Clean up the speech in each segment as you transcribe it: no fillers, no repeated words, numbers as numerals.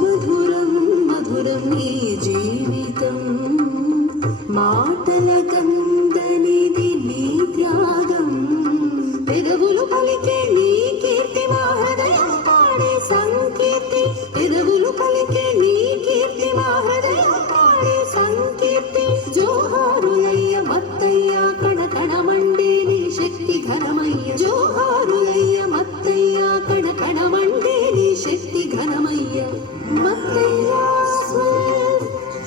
మధురం మధురం నీ జీవితం మాటల కందనిది నీ త్యాగం పెదవులు పలికే నీ కీర్తి మా హృదయం పాడే సంకీర్తి పెదవులు పలికే నీ కీర్తి మా హృదయం పాడే సంకీర్తి జోహారులయ్య మత్తయ్య కణకణ మండే నీ శక్తి ఘనమయ్య జోహారులయ్య మత్తయ్య కణకణ మండే నీ శక్తి ఘనమయ్య మత్తయ్య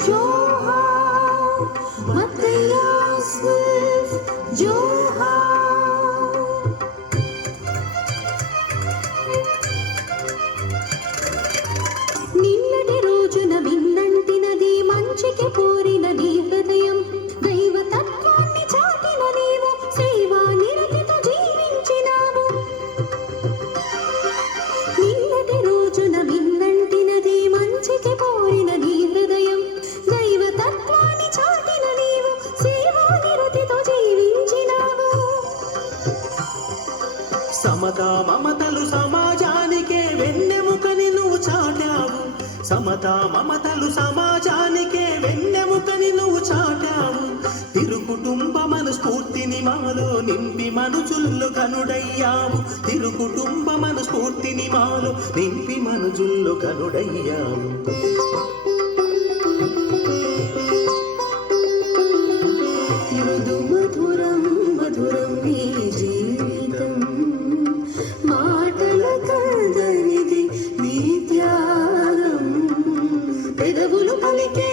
జోహార్ మత్తయ్య జోహార్ నిన్నటి రోజున విన్నంటినది మంచికి కోరిన నీ హృదయం దైవతత్వాన్ని చాటిన నీవు సేవా నిరతితో జీవించినావు నిన్నటి రోజున విన్నంటినది మంచికి కోరిన నీ హృదయం దైవతత్వాన్ని చాటిన నీవు సేవా నిరతితో జీవించినావు సమతా మమతలు సమాజానికే వెన్నెముకని నువ్వు చాటావు సమతా మమతలు సమాజానికే వెన్నెముకని నువ్వు చాటావు తిరుకుటుంబ మనస్ఫూర్తిని మాలో నింపి మనుజుల్లో కనుడయ్యావు తిరుకుటుంబ మనస్ఫూర్తిని మాలో నింపి మనుజుల్లో కనుడయ్యావు మృదు మధురం మధురం నీ జీవితం మాటల కందనిది నీ త్యాగం పెదవులు పలికే